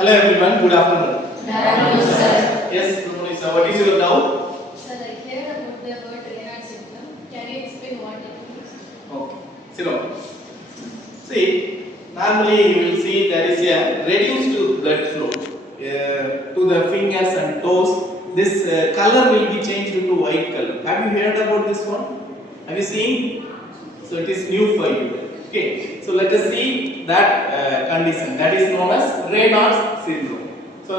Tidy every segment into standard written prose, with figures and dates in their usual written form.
Hello everyone, good afternoon. Good afternoon, sir. Yes, good morning sir. What is your doubt? Sir, I heard about the word Raynaud syndrome. Can you explain what it is? Okay, sit down. See, normally you will see there is a reduced blood flow to the fingers and toes. This color will be changed to white color. Have you heard about this one? Have you seen? So it is new for you. Okay, so let us see that condition that is known as Raynaud syndrome. So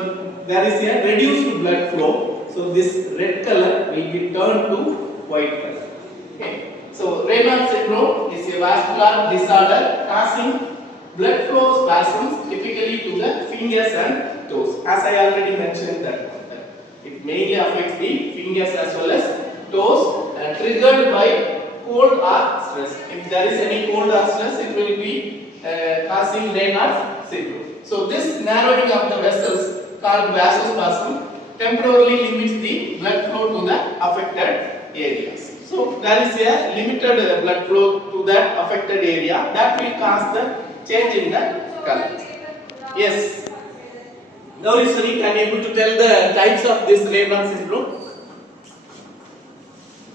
there is a reduced blood flow. So this red color will be turned to white color. Okay. So Raynaud syndrome is a vascular disorder causing blood flow spasms typically to the fingers and toes. As I already mentioned that it mainly affects the fingers as well as toes triggered by cold or stress. If there is any cold or stress, it will be causing Raynaud syndrome. So this narrowing of the vessels called vasospasm temporarily limits the blood flow to the affected areas. So there is a limited blood flow to that affected area that will cause the change in the color. Yes. Now is Sari, can you able to tell the types of this Raynaud syndrome?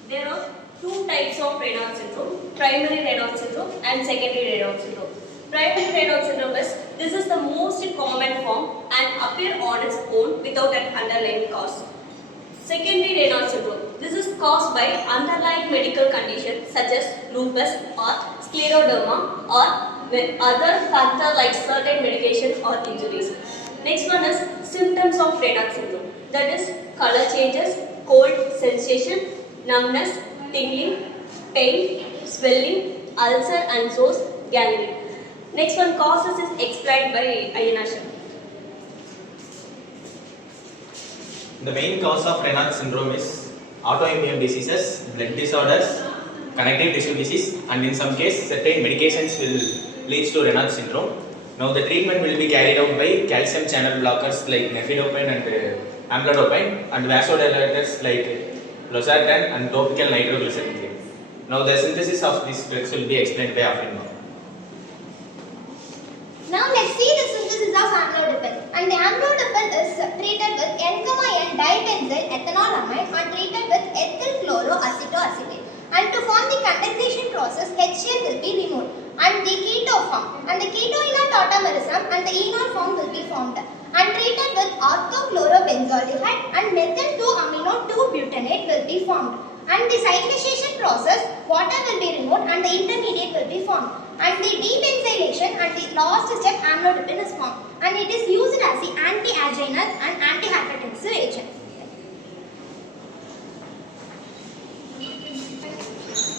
There are two types of Raynaud syndrome, primary Raynaud syndrome and secondary Raynaud syndrome. Primary Raynaud syndrome this is the most common form and appear on its own without an underlying cause. Secondary Raynaud syndrome, this is caused by underlying medical conditions such as lupus or scleroderma or other factors like certain medication or injuries. Next one is symptoms of Raynaud syndrome, that is color changes, cold sensation, numbness, tingling, pain, swelling, ulcer and sores, gangrene. Next one, causes is explained by Ayanash. The main cause of Raynaud syndrome is autoimmune diseases, blood disorders, connective tissue disease, and in some cases certain medications will lead to Raynaud syndrome. Now the treatment will be carried out by calcium channel blockers like nefidopine and amlodipine and vasodilators like losartan and topical nitroglycerin cream. Now the synthesis of these drugs will be explained by Afrin. Now let's see the synthesis of amlodipine. And the amlodipine is treated with N-N dibenzyl ethanolamide and treated with ethyl chloroacetoacetate. And to form the condensation process, HCl will be removed and the keto form. And the ketoenol tautomerism and the enol form will be formed. And treated with orthochlorobenzaldehyde and methyl 2-amino-2-butanate will be formed. And the cyclization process, water will be removed and the intermediate will be formed. And the debenzylation and the last step amlodipine is formed. And it is used as the anti-aginal and antihypertensive agent.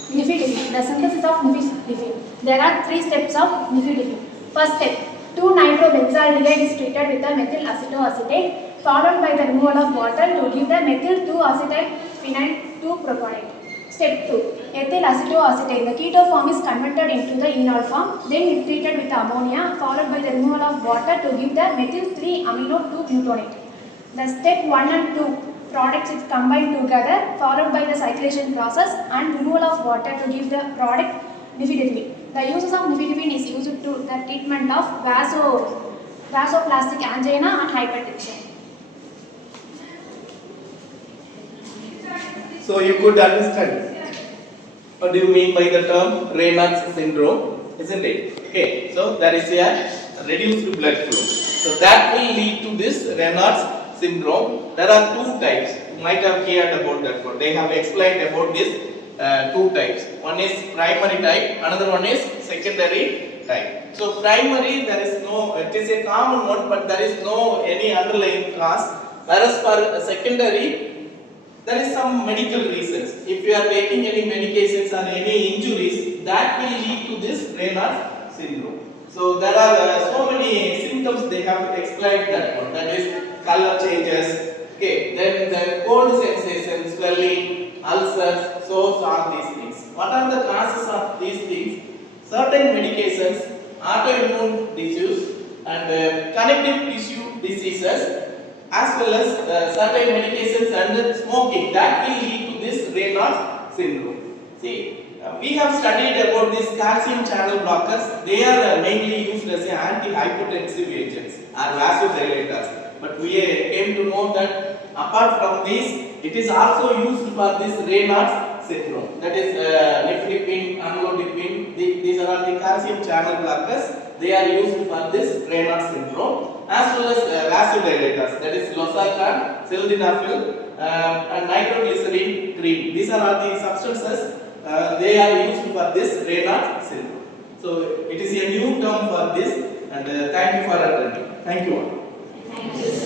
Nifedipine. The synthesis of nifedipine. There are three steps of nifedipine. First step, 2-nitrobenzaldehyde is treated with the methyl acetoacetate followed by the removal of water to give the methyl 2-acetyl phenyl 2-propanate. Step 2, ethyl acetoacetate. The keto form is converted into the enol form, then it treated with ammonia followed by the removal of water to give the methyl 3-amino-2-butanate. The step 1 and 2 products is combined together followed by the cyclization process and removal of water to give the product nifedipine. The uses of nifedipine is used to the treatment of vasoplastic angina and hypertension. So you could understand what do you mean by the term Raynaud syndrome, isn't it? Okay, so there is a reduced blood flow. So that will lead to this Raynaud syndrome. There are two types. You might have heard about that one. They have explained about this two types. One is primary type, another one is secondary type. So primary, there is no, it is a common one, but there is no any underlying cause. Whereas for secondary, there is some medical reasons. If you are taking any medications or any injuries, that will lead to this Raynaud syndrome. So there are so many symptoms they have explained that one. That is color changes, okay, then the cold sensation, swelling, ulcers, sores, all these things. What are the causes of these things? Certain medications, autoimmune disease and connective tissue diseases, as well as certain medications and smoking, that will lead to this Raynaud syndrome. See, we have studied about these calcium channel blockers. They are mainly used as anti-hypertensive agents. are vasodilators. But we came to know that apart from this, it is also used for this Raynaud syndrome. That is nifedipine, amlodipine. These are all the calcium channel blockers. They are used for this Raynaud syndrome, as well as vasodilators. That is losartan, sildenafil, and nitroglycerin cream. These are all the substances. They are used for this Raynaud syndrome. So it is a new term for this, and thank you for attending. Thank you all. Thank you.